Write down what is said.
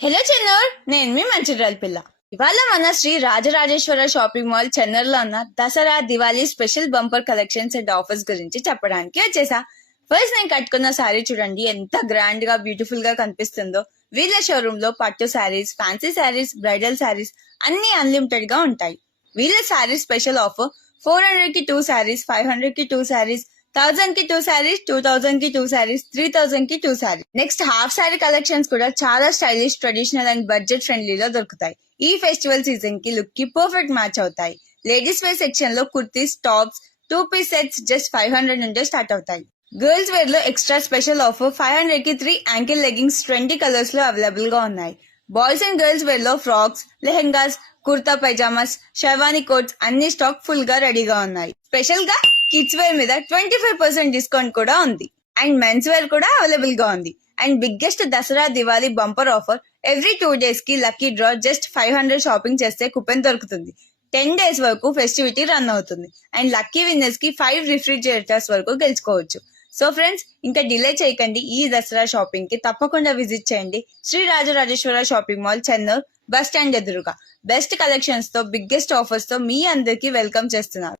Hello Chennur, నేను మీ మంచిర్యాల పిల్ల. ఇవాళ మన శ్రీ రాజరాజేశ్వర షాపింగ్ మాల్ చెన్నూర్ లో ఉన్న Dasara Diwali special bumper collections and offers గురించి చెప్పడానికి వచ్చేసా. ఫస్ట్ నేను కట్టుకున్న శారీ చూడండి ఎంత గ్రాండ్ గా బ్యూటిఫుల్ గా కనిపిస్తుందో. వీళ్ళ షోరూమ్ లో పట్టు శారీస్, ఫ్యాన్సీ శారీస్, బ్రైడల్ శారీస్ అన్ని అన్లిమిటెడ్ గా ఉంటాయి. వీళ్ళ శారీస్ స్పెషల్ ఆఫర్ 400 కి 2 శారీస్, 500 కి 2 శారీస్, 1000 కి 2 శారీస్, 2000 కి 2 శారీస్, 3000 కి 2 saris. Next half sari collections కూడా చాలా స్టైలిష్, ట్రెడిషనల్ అండ్ బడ్జెట్ ఫ్రెండ్లీలో దొరుకుతాయి. ఈ ఫెస్టివల్ సీజన్ కి లుక్ కి పర్ఫెక్ట్ మ్యాచ్ అవుతాయి. లేడీస్ వేర్ సెక్షన్ లో kurtis, tops, 2 piece sets just 500 నుండే స్టార్ట్ అవుతాయి. గర్ల్స్ వేర్ లో ఎక్స్ట్రా స్పెషల్ ఆఫర్ 500 కి 3 యాంకిల్ లెగ్గింగ్స్ 20 కలర్స్ లో అవైలబుల్ గా ఉన్నాయి. బాయ్స్ అండ్ గర్ల్స్ వేర్ లో frocks, lehengas, kurta pyjamas, sherwani coats అన్ని స్టాక్ ఫుల్ గా రెడీగా ఉన్నాయి. స్పెషల్ గా కిడ్స్ వేర్ మీద 25% డిస్కౌంట్ కూడా ఉంది. అండ్ మెన్స్ వేర్ కూడా అవైలబుల్ గా ఉంది. And biggest Dasara Diwali bumper offer, every 2 days కి లక్కీ డ్రా జస్ట్ 500 షాపింగ్ చేస్తే కూపెన్ దొరుకుతుంది. 10 days వరకు ఫెస్టివిటీ రన్ అవుతుంది. అండ్ లక్కీ విన్నర్స్ కి 5 రిఫ్రిజిరేటర్స్ వరకు గెలుచుకోవచ్చు. సో ఫ్రెండ్స్, ఇంకా డిలే చేయకండి. ఈ దసరా షాపింగ్ కి తప్పకుండా విజిట్ చేయండి Shri Rajarajeshwara shopping mall, Chennur bus stand ఎదురుగా. బెస్ట్ కలెక్షన్స్ తో, బిగ్గెస్ట్ ఆఫర్స్ తో మీ అందరికి వెల్కమ్ చేస్తున్నారు.